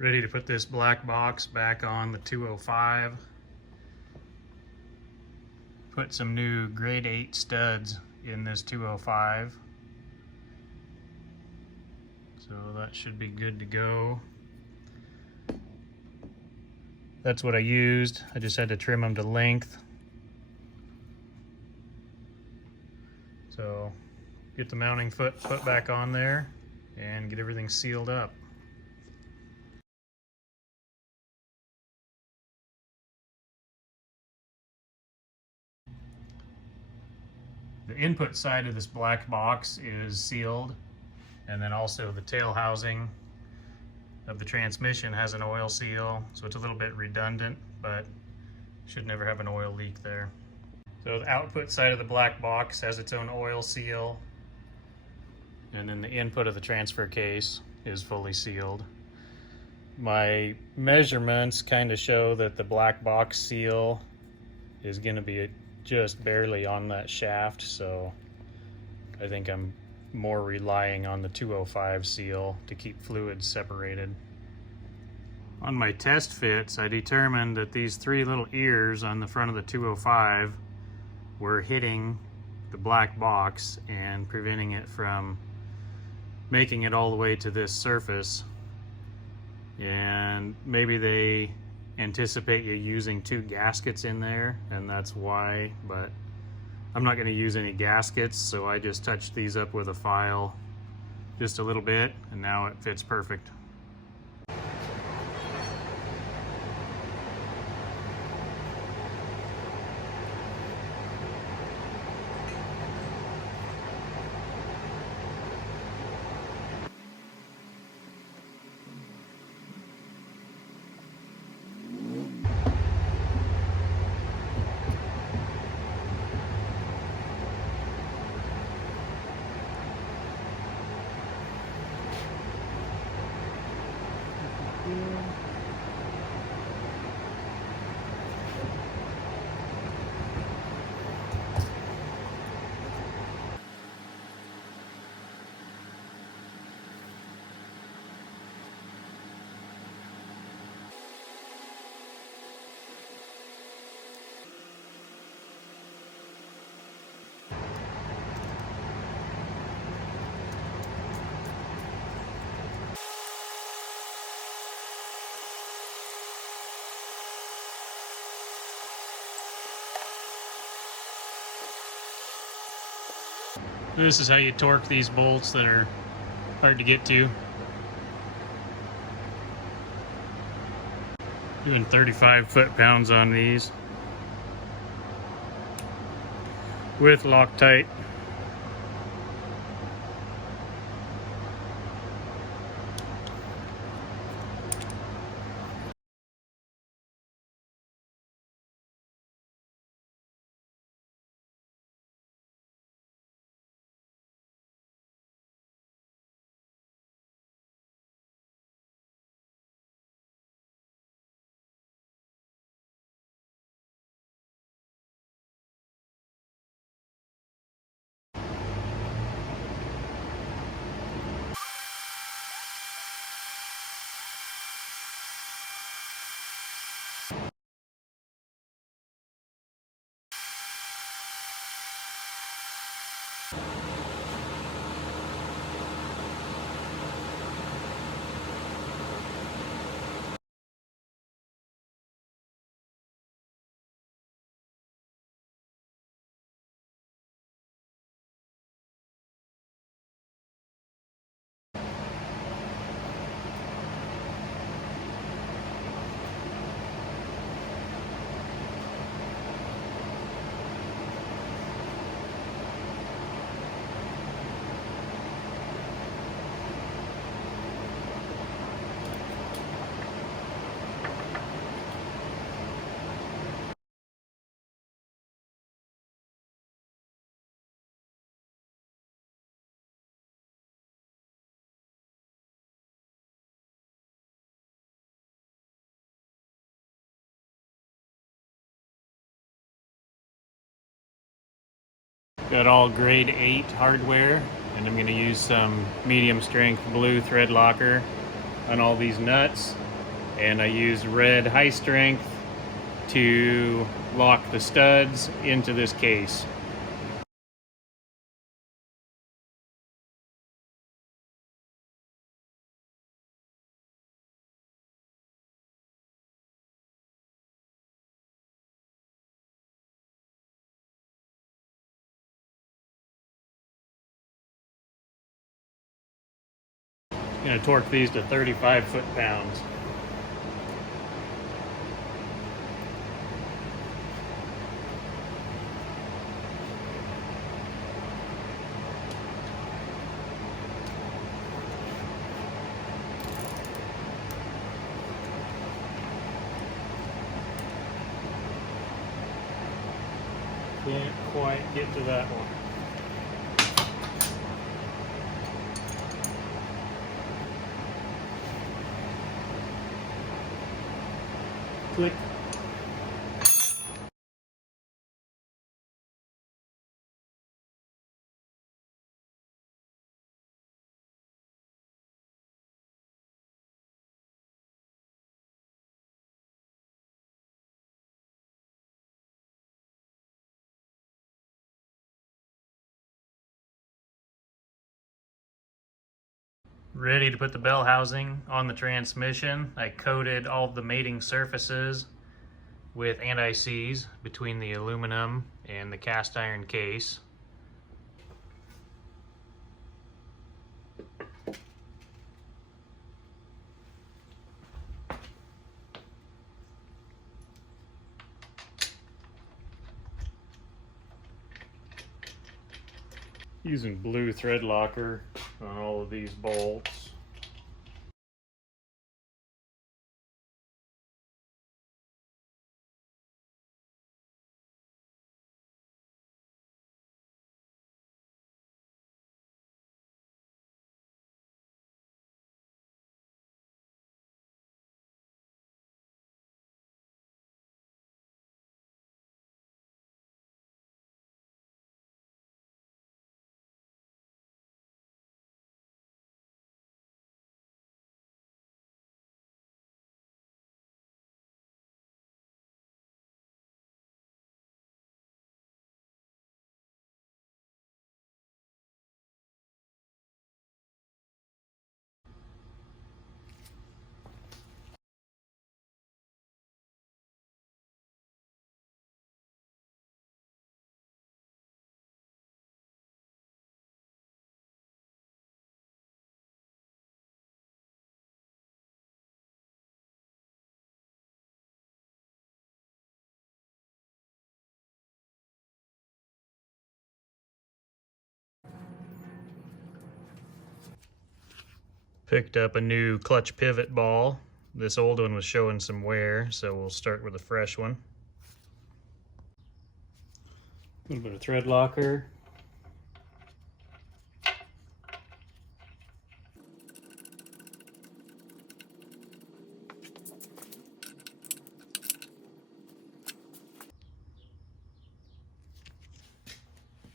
Ready to put this black box back on the 205. Put some new grade 8 studs in this 205. So that should be good to go. That's what I used. I just had to trim them to length. So get the mounting foot put back on there and get everything sealed up. The input side of this black box is sealed, and then also the tail housing of the transmission has an oil seal, so it's a little bit redundant, but should never have an oil leak there. So the output side of the black box has its own oil seal, and then the input of the transfer case is fully sealed. My measurements kind of show that the black box seal is going to be just barely on that shaft, so I think I'm more relying on the 205 seal to keep fluids separated. On my test fits, I determined that these three little ears on the front of the 205 were hitting the black box and preventing it from making it all the way to this surface. And maybe they anticipate you using 2 gaskets in there, and that's why, but I'm not going to use any gaskets, so I just touched these up with a file just a little bit, and now it fits perfect. This is how you torque these bolts that are hard to get to. Doing 35 foot-pounds on these with Loctite. Got all grade 8 hardware, and I'm going to use some medium strength blue thread locker on all these nuts. and I used red high strength to lock the studs into this case. I'm going to torque these to 35 foot-pounds. Can't quite get to that one. Click. Ready to put the bell housing on the transmission. I coated all of the mating surfaces with anti-seize between the aluminum and the cast iron case. Using blue thread locker on all of these bolts. Picked up a new clutch pivot ball. This old one was showing some wear, so we'll start with a fresh one. A little bit of thread locker.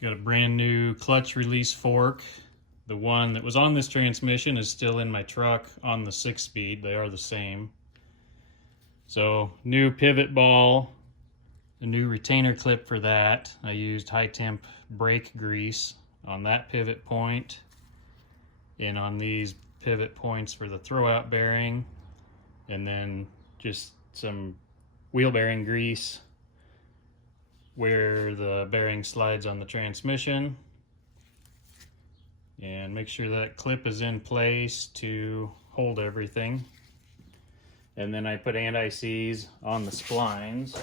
Got a brand new clutch release fork. The one that was on this transmission is still in my truck on the 6-speed. They are the same. So new pivot ball, a new retainer clip for that. I used high temp brake grease on that pivot point and on these pivot points for the throwout bearing, and then just some wheel bearing grease where the bearing slides on the transmission. And make sure that clip is in place to hold everything. And then I put anti-seize on the splines.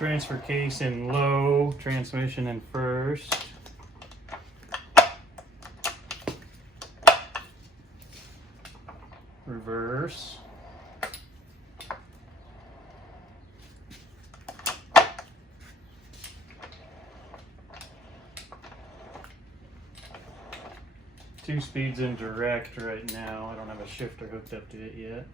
Transfer case in low, transmission in first. Reverse. Two speeds in direct right now. I don't have a shifter hooked up to it yet.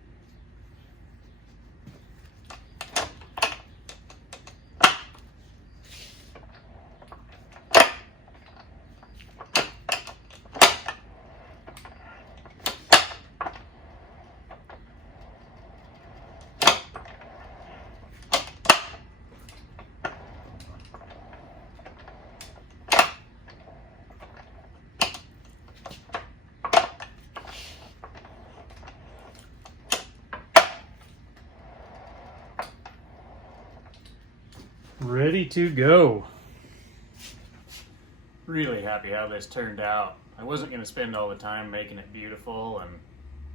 Ready to go. Really happy how this turned out. I wasn't going to spend all the time making it beautiful, and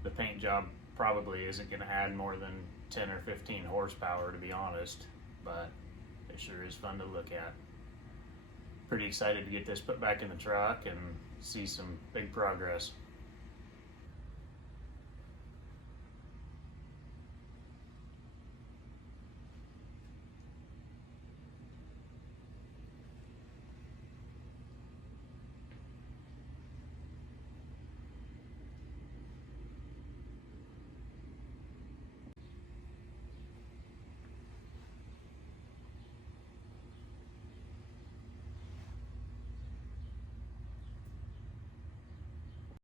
the paint job probably isn't going to add more than 10 or 15 horsepower, to be honest, but it sure is fun to look at. Pretty excited to get this put back in the truck and see some big progress.